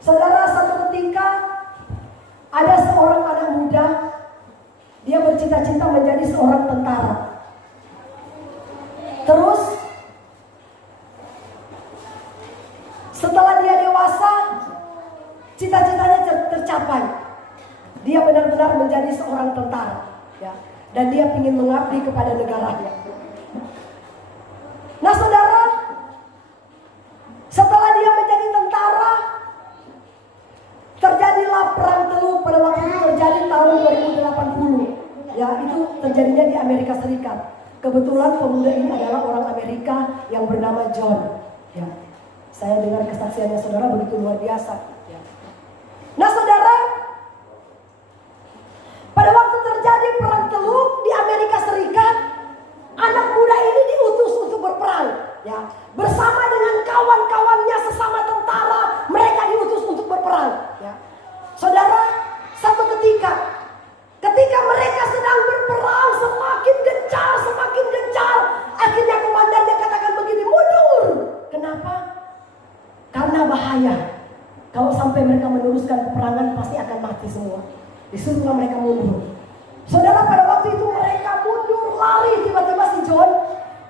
Saudara, satu ketika ada seorang anak muda, dia bercita-cita menjadi seorang tentara. Terus setelah dia dewasa, cita-citanya tercapai. Dia benar-benar menjadi seorang tentara, ya. Dan dia ingin mengabdi kepada negaranya. Nah saudara, setelah dia menjadi tentara, terjadilah perang Teluk. Pada waktu itu terjadi tahun 2080. Ya, itu terjadinya di Amerika Serikat. Kebetulan pemuda ini adalah orang Amerika yang bernama John. Ya, saya dengar kesaksiannya saudara begitu luar biasa. Ya. Nah saudara, pada waktu terjadi perang Teluk di Amerika Serikat, anak muda ini diutus untuk berperang. Ya, bersama dengan kawan-kawannya sesama tentara, mereka diutus untuk berperang. Ya. Saudara, satu ketika mereka sedang berperang semakin gencar, akhirnya komandannya katakan begini, mundur. Kenapa? Karena bahaya. Kalau sampai mereka meneruskan peperangan pasti akan mati semua. Disuruhlah mereka mundur. Saudara, pada waktu itu mereka mundur, lari. Tiba-tiba si John,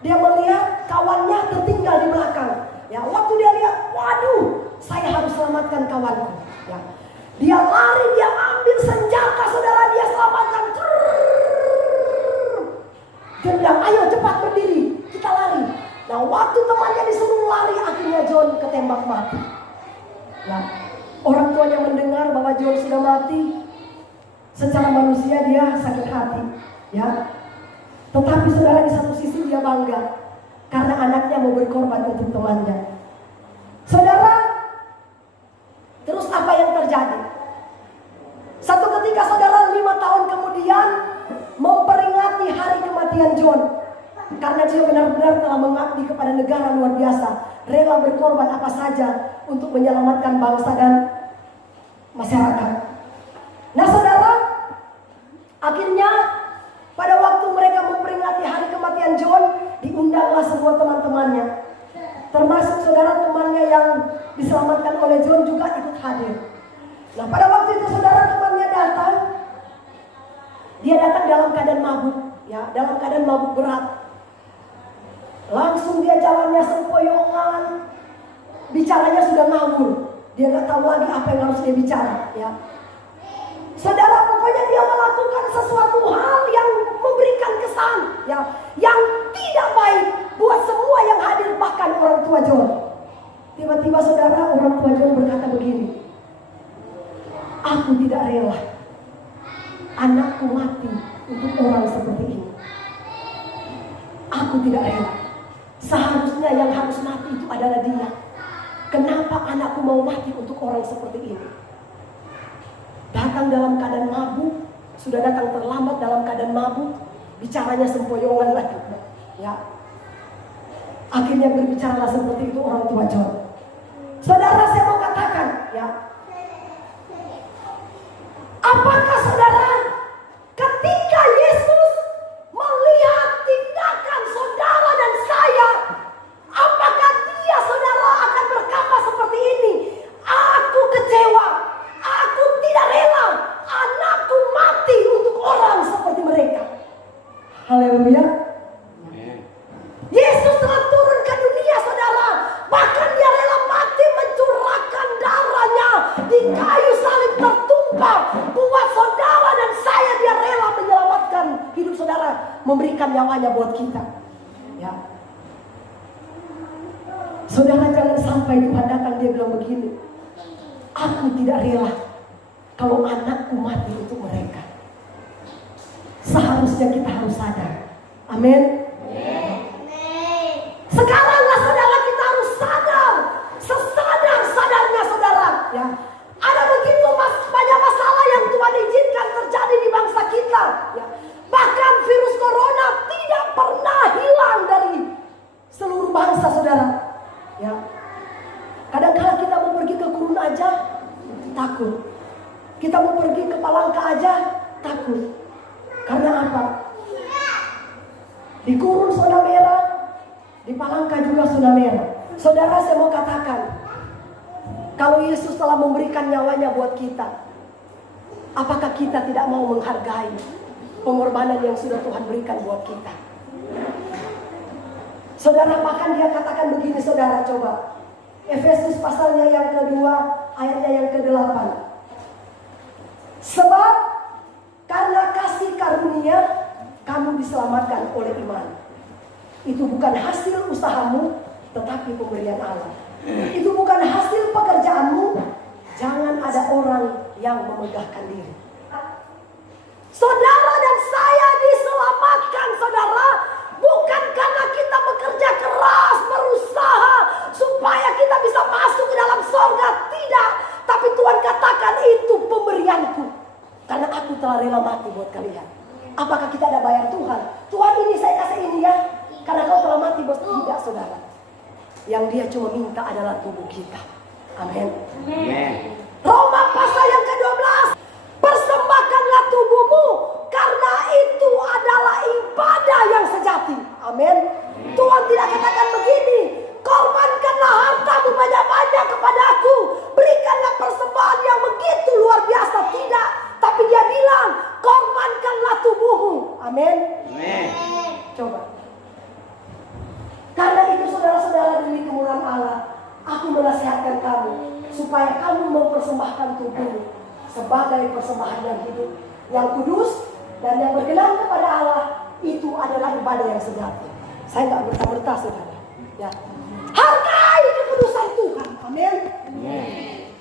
dia melihat kawannya tertinggal di belakang. Ya, waktu dia lihat, waduh, saya harus selamatkan kawanku. Ya. Dia lari, dia ambil senjata, saudara, dia selamatkan. Dia bilang, ayo cepat berdiri, kita lari. Nah, waktu temannya disuruh lari, akhirnya John ketembak mati. Ya. Orang tuanya mendengar bahwa John sudah mati. Secara manusia dia sakit hati, ya. Tetapi saudara, di satu sisi dia bangga karena anaknya mau berkorban untuk temannya. Saudara, terus apa yang terjadi? Satu ketika saudara, 5 tahun kemudian memperingati hari kematian John, karena dia benar-benar telah mengabdi kepada negara luar biasa, rela berkorban apa saja untuk menyelamatkan bangsa dan masyarakat. Nah saudara, akhirnya pada waktu mereka memperingati hari kematian John, diundanglah semua teman-temannya. Termasuk saudara temannya yang diselamatkan oleh John juga ikut hadir. Nah pada waktu itu saudara, temannya datang. Dia datang dalam keadaan mabuk, ya, dalam keadaan mabuk berat. Langsung dia jalannya sempoyongan, bicaranya sudah ngawur. Dia nggak tahu lagi apa yang harus dia bicara, ya. Saudara, pokoknya dia melakukan sesuatu hal yang memberikan kesan, ya, yang tidak baik buat semua yang hadir, bahkan orang tua John. Tiba-tiba saudara, orang tua John berkata begini, aku tidak rela anakku mati untuk orang seperti ini. Aku tidak rela. Seharusnya yang harus mati itu adalah dia. Kenapa anakku mau mati untuk orang seperti ini? Datang dalam keadaan mabuk, sudah datang terlambat dalam keadaan mabuk, bicaranya sempoyongan lagi, ya. Akhirnya berbicaralah seperti itu orang tua John. Saudara, saya mau katakan, ya, apakah saudara, ketika Yesus melihat tindakan saudara dan saya, apakah dia saudara akan berkata seperti ini? Aku kecewa, aku tidak rela anakku mati untuk orang seperti mereka. Haleluya. Yesus telah turun ke dunia saudara, bahkan dia rela mati mencurahkan darahnya di kayu salib tertumpah buat saudara dan saya. Dia rela menyelamatkan hidup saudara, memberikan nyawanya buat kita, ya. Saudara, jangan sampai Tuhan datang dia bilang begini, aku tidak rela kalau anakku mati untuk mereka. Seharusnya kita harus sadar. Amin. Sekaranglah saudara, kita harus sadar, sesadar-sadarnya saudara, ya. Ada begitu banyak masalah yang Tuhan izinkan terjadi di bangsa kita, ya. Bahkan virus corona tidak pernah hilang dari seluruh bangsa saudara, ya. Kadang-kadang kita mau pergi ke Gurun aja takut, kita mau pergi ke Palangka aja takut. Karena apa? Di Gurun zona merah, di Palangka juga zona merah. Saudara, saya mau katakan, Kalau Yesus telah memberikan nyawanya buat kita, apakah kita tidak mau menghargai pengorbanan yang sudah Tuhan berikan buat kita? Saudara, bahkan dia katakan begini, saudara, coba Efesus pasalnya yang kedua, ayatnya yang ke-8. Sebab karena kasih karunia kamu diselamatkan oleh iman. Itu bukan hasil usahamu, tetapi pemberian Allah. Itu bukan hasil pekerjaanmu. Jangan ada orang yang memegahkan diri. Saudara dan saya diselamatkan, saudara, bukan karena kita bekerja keras, berusaha supaya kita bisa masuk ke dalam surga. Tidak. Tapi Tuhan katakan itu pemberianku. Karena aku telah rela mati buat kalian. Apakah kita ada bayar Tuhan? Tuhan, ini saya kasih ini ya, karena kau telah mati bos. Tidak, saudara. Yang dia cuma minta adalah tubuh kita. Amin. Roma pasal yang ke-12. Persembahkanlah tubuhmu, karena itu adalah ibadah yang sejati. Amin. Tuhan tidak katakan begini, korbankanlah hartamu banyak-banyak kepada aku, berikanlah persembahan yang begitu luar biasa. Tidak. Tapi dia bilang, korbankanlah tubuhmu. Amin. Coba. Karena itu saudara-saudara, demi kemurahan Allah, aku menasihatkan kamu supaya kamu mempersembahkan tubuhmu sebagai persembahan yang hidup, yang kudus, dan yang berkenan kepada Allah. Itu adalah ibadah yang sejati. Saya nggak berta-berta, saudara. Ya. Hargai kekudusan Tuhan. Amin.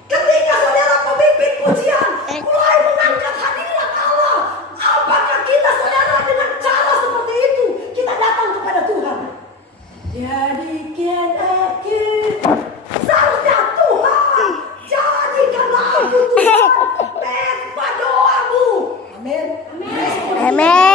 Ketika saudara pemimpin pujian mulai mengangkat hadirat Allah, apakah kita, saudara, dengan cara seperti itu kita datang kepada Tuhan? Jadikan aku, seharusnya Tuhan, jadikanlah aku Tuhan, memang doamu. Amin. Amin.